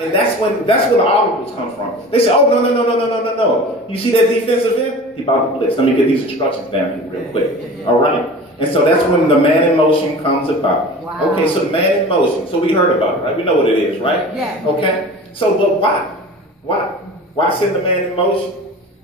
And that's where the audibles come from. They say, oh, no. You see that defensive end? He about to blitz. Let me get these instructions down here real quick. All right? And so that's when the man in motion comes about. Wow. Okay, so man in motion. So we heard about it, right? We know what it is, right? Yeah. Okay? So, but why? Why? Why send the man in motion?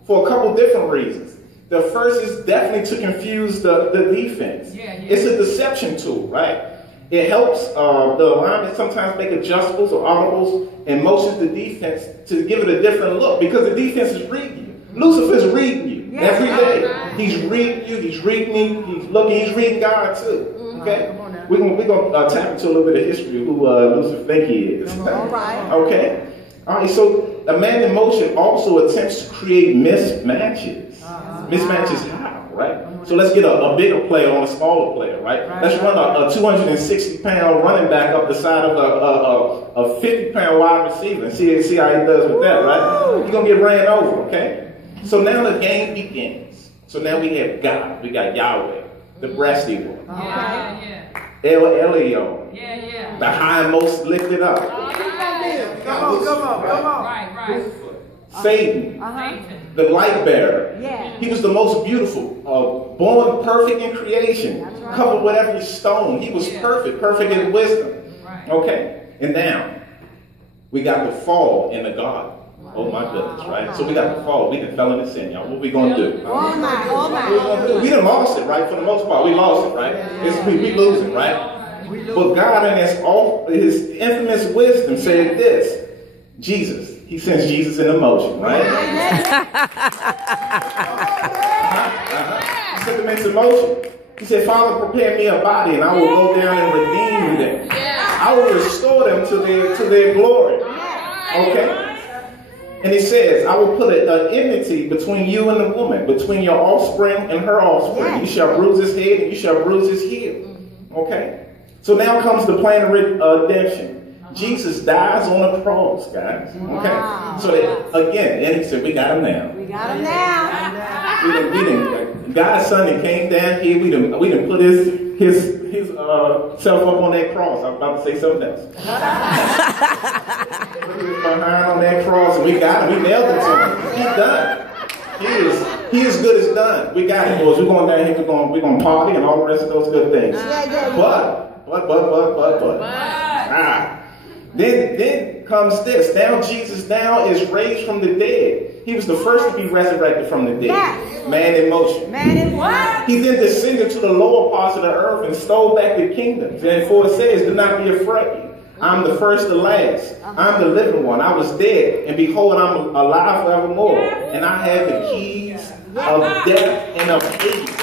For a couple different reasons. The first is definitely to confuse the defense. It's a deception tool, right? It helps the alignment sometimes make adjustables or audibles and motions the defense to give it a different look because the defense is reading you. Lucifer's reading you every day. He's reading you, he's reading you, he's reading God too. Okay? We're gonna tap into a little bit of history of who Lucifer think he is. All right. Okay? All right, so a man in motion also attempts to create mismatches. Mismatches how, right? So let's get a bigger player on a smaller player, right? Let's run a 260-pound running back up the side of a 50-pound wide receiver and see how he does with that, right? You're going to get ran over, okay? So now the game begins. So now we have God. We got Yahweh, the breasty one. El Elyon, the high and most lifted up. Come on. Right. Satan, the light bearer. He was the most beautiful, born perfect in creation, covered with every stone. He was perfect in wisdom. Okay, and now we got the fall in the garden. Oh my goodness, right? So we got the fall. We done fell into sin, y'all. What we gonna do? Oh my. We done lost it, right? For the most part, we lost it, right? We losing, right? But God in his infamous wisdom said this: Jesus. He sends Jesus in motion, right? He sent him into motion. He said, Father, prepare me a body, and I will go down and redeem them. I will restore them to their glory. Okay? And he says, I will put an enmity between you and the woman, between your offspring and her offspring. You shall bruise his head, and you shall bruise his heel. Okay? So now comes the plan of redemption. Jesus dies on a cross, guys. Okay? So that, again, and he said, we got him now. We got him now. We didn't, God's son that came down here, we didn't put his self up on that cross. I was about to say something else. He was behind on that cross, and we got him. We nailed it to him. He's done. He is good as done. We got him, boys. We're going down here. We're going to party and all the rest of those good things. But. Then comes this. Now Jesus now is raised from the dead. He was the first to be resurrected from the dead. Yes. Man in motion. Man in what? He then descended to the lower parts of the earth and stole back the kingdoms. And for it says, do not be afraid. I'm the first, the last. I'm the living one. I was dead, and behold, I'm alive forevermore. And I have the keys of death and of Hades.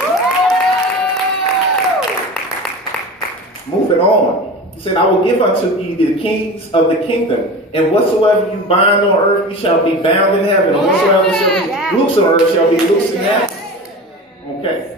Moving on. He said, I will give unto you the keys of the kingdom, and whatsoever you bind on earth, you shall be bound in heaven, and whatsoever shall be loose on earth shall be loose in heaven. Okay.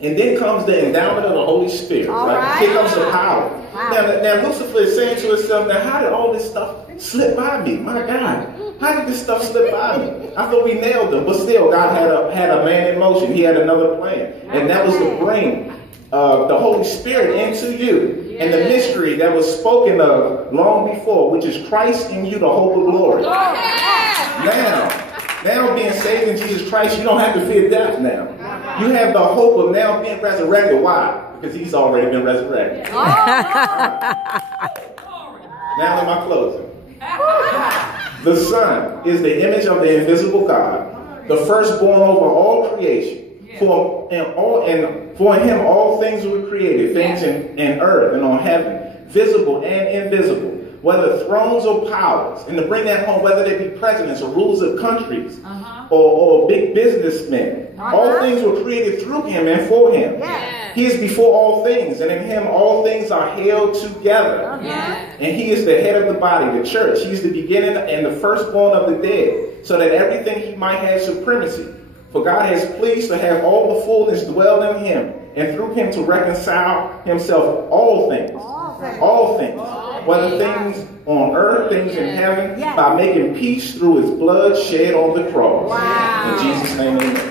And then comes the endowment of the Holy Spirit. Right? Here comes the power. Now Lucifer is saying to himself, now how did all this stuff slip by me? My God. How did this stuff slip by me? I thought we nailed them, but still God had a man in motion. He had another plan. And that was to bring the Holy Spirit into you. And the mystery that was spoken of long before, which is Christ in you, the hope of glory. Now being saved in Jesus Christ, you don't have to fear death now. You have the hope of now being resurrected. Why? Because he's already been resurrected. Now in my closing. The Son is the image of the invisible God, the firstborn over all creation. For in him all things were created, things in earth and on heaven, visible and invisible, whether thrones or powers. And to bring that home, whether they be presidents or rulers of countries or big businessmen, all things were created through him and for him. He is before all things, and in him all things are held together. And he is the head of the body, the church. He is the beginning and the firstborn of the dead, so that everything he might have supremacy. For God has pleased to have all the fullness dwell in him, and through him to reconcile himself all things, whether things on earth, things in heaven, by making peace through his blood shed on the cross. In Jesus' name, amen.